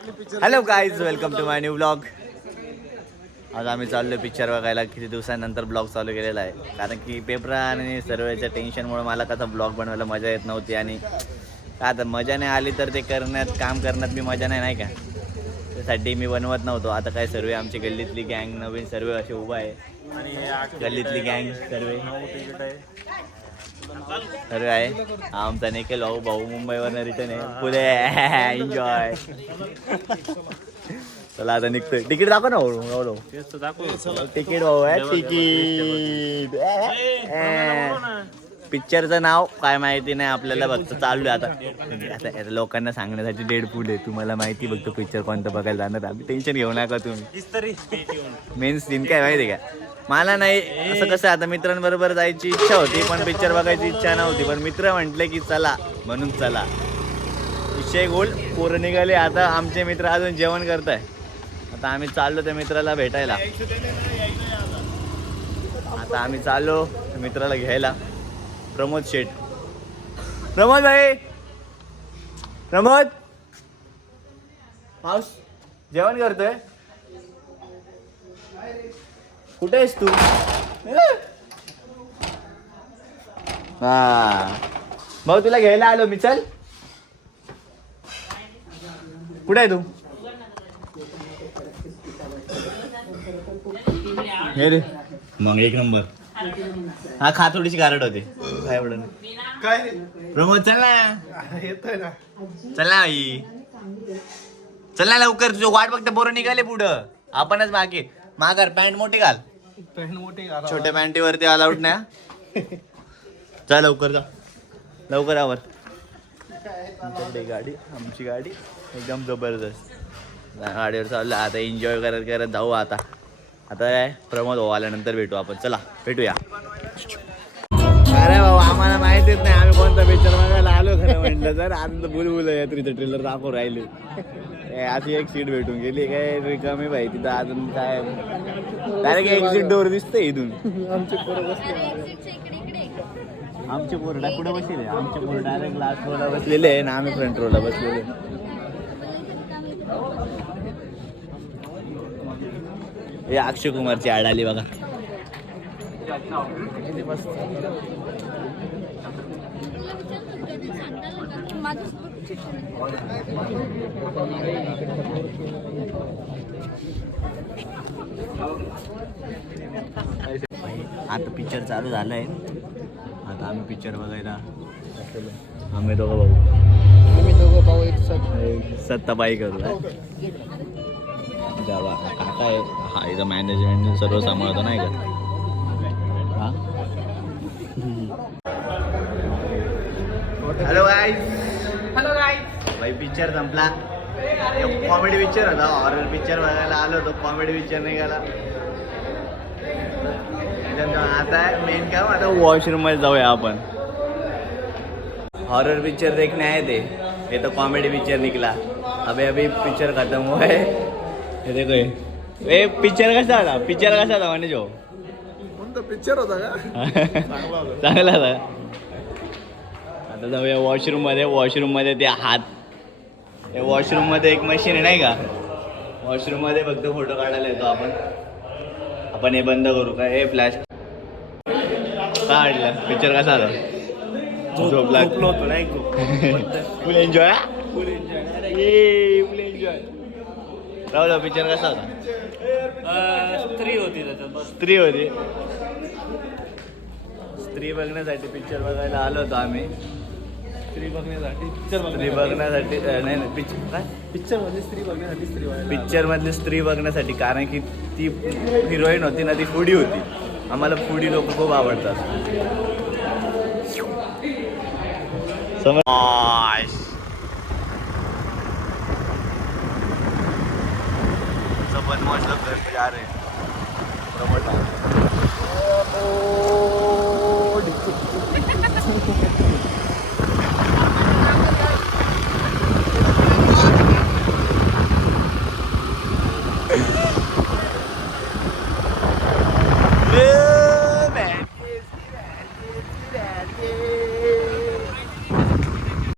Hello guys, welcome to my new blog. आज आम्ही चाललो पिक्चर बघायला. किती दिवसानंतर ब्लॉग चालू केलेला आहे, कारण की पेपर आणि सर्वेच्या टेन्शनमुळे मला कसा ब्लॉग बनवायला मजा येत नव्हती. आणि का तर मजा नाही आली तर ते काम करण्यात मी मजा नाही का, त्यासाठी मी बनवत नव्हतो. आता काय सर्वे आमची गल्लीतली गँग नवीन सर्वे असे उभा आहे आणि गल्लीतली गँग सर्वे आहे. आमचा निखिल भाऊ मुंबईवरनं रिटर्न आहे. पुढे एन्जॉय. चला आता निघतोय. तिकीट दाखव ना भाऊ. तिकीट भाऊ आहे. तिकीट पिक्चरचं नाव काय माहिती नाही आपल्याला, बघतो चालू आहे आता लोकांना सांगण्यासाठी डेडपूल आहे. तुम्हाला माहिती बघतो पिक्चर कोणतं बघायला जाणार. आम्ही टेन्शन घेऊ नका तुम्ही. मेन सीन काय माहिती आहे का, मला नाही असं कसं आता मित्रांबरोबर जायची इच्छा होती, पण पिक्चर बघायची इच्छा नव्हती. पण मित्र म्हटले की चला म्हणून चला. विषय गोल पोरं निघाले. आता आमचे मित्र अजून जेवण करताय. आता आम्ही चाललो त्या मित्राला भेटायला. आता आम्ही चाललो मित्राला घ्यायला. प्रमोद शेठ, प्रमोद भाई, प्रमोद माऊस जेवण करतोय. कुठे आहेस तू? हा भाऊ, तुला घ्यायला आलो मी. चल, कुठे आहे तू? हे रे मग एक नंबर. हा खा, थोडीशी गारड होते. काय एवढं काय प्रमोद, चल ना. येतोय ना, चल ना आई, चल ना लवकर. तुझं वाट बघते पोरं निघाले पुढं, आपणच बाकी. माघार पॅन्ट मोठी घाल. छोट्या पॅन्टीवरती अलाउड नाही. जा लवकर, जा लवकर आवर. गाडी आमची गाडी एकदम जबरदस्त. गाडीवर चाललं आता. एन्जॉय करत करत जाऊ. आता काय प्रमोद भाऊ आल्यानंतर भेटू आपण. चला भेटूया. अरे भाऊ, आम्हाला माहितीच नाही आम्ही कोणता पिक्चर बघायला आलो. खरं म्हटलं तर आज बुलबुल यात्रीचं ट्रेलर दाखवून राहिले. अशी एक सीट भेटून गेली काय रिकामी बाई तिथं. अजून काय डायरेक्ट एक्झिट डोर दिसतंय इथून. आमचे पोरं कुठे बसले? आमचे पोरं डायरेक्ट लास्ट रोला बसलेले आहे ना, आम्ही फ्रंट रोला बसलेले. हे अक्षय कुमारची ॲड आली बघा. आता पिक्चर चालू झालंय. आता आम्ही पिक्चर बघायला आम्ही दोघं भाऊ एक सत्ताबाई करू जावा. काका आहे हा, इथं मॅनेजमेंट सर्व सांभाळतो नाही का. Hello guys, hello guys. भाई पिक्चर संपला. कॉमेडी पिक्चर होता. हॉरर पिक्चर बघायला आलो होतो. कॉमेडी पिक्चर निघाला. आता मेन काम, आता वॉशरूम मध्ये जाऊया आपण. हॉरर पिक्चर देखने आए थे, ये तो कॉमेडी पिक्चर निकला. अभी पिक्चर खत्म हुआ है. हे देखो ये पिक्चर कसा होता? पिक्चर कसा होता म्हणजे जो कोणता पिक्चर होता का? चांगला होता. आता जाऊया वॉशरूम मध्ये. वॉशरूम मध्ये ते हात, वॉशरूम मध्ये एक मशीन आहे नाही का. वॉशरूम मध्ये फक्त फोटो काढायला येतो आपण. आपण हे बंद करू का? हे फ्लॅश काढलं. पिक्चर कसा होता? झोपला होतो नाही. फुल एन्जॉय. फुल एन्जॉय. राहुल, पिक्चर कसा होता? स्त्री होती त्याच्यात. स्त्री होती. स्त्री बघण्यासाठी पिक्चर बघायला आलो होतो आम्ही. स्त्री बघण्यासाठी नाही पिक्चर मधली स्त्री बघण्यासाठी पिक्चर मधली स्त्री बघण्यासाठी, कारण की ती हिरोईन होती ना, ती फुडी होती. आम्हाला फुडी लोक खूप आवडतात. सब बदमाश लोग घर पे जा रहे हैं.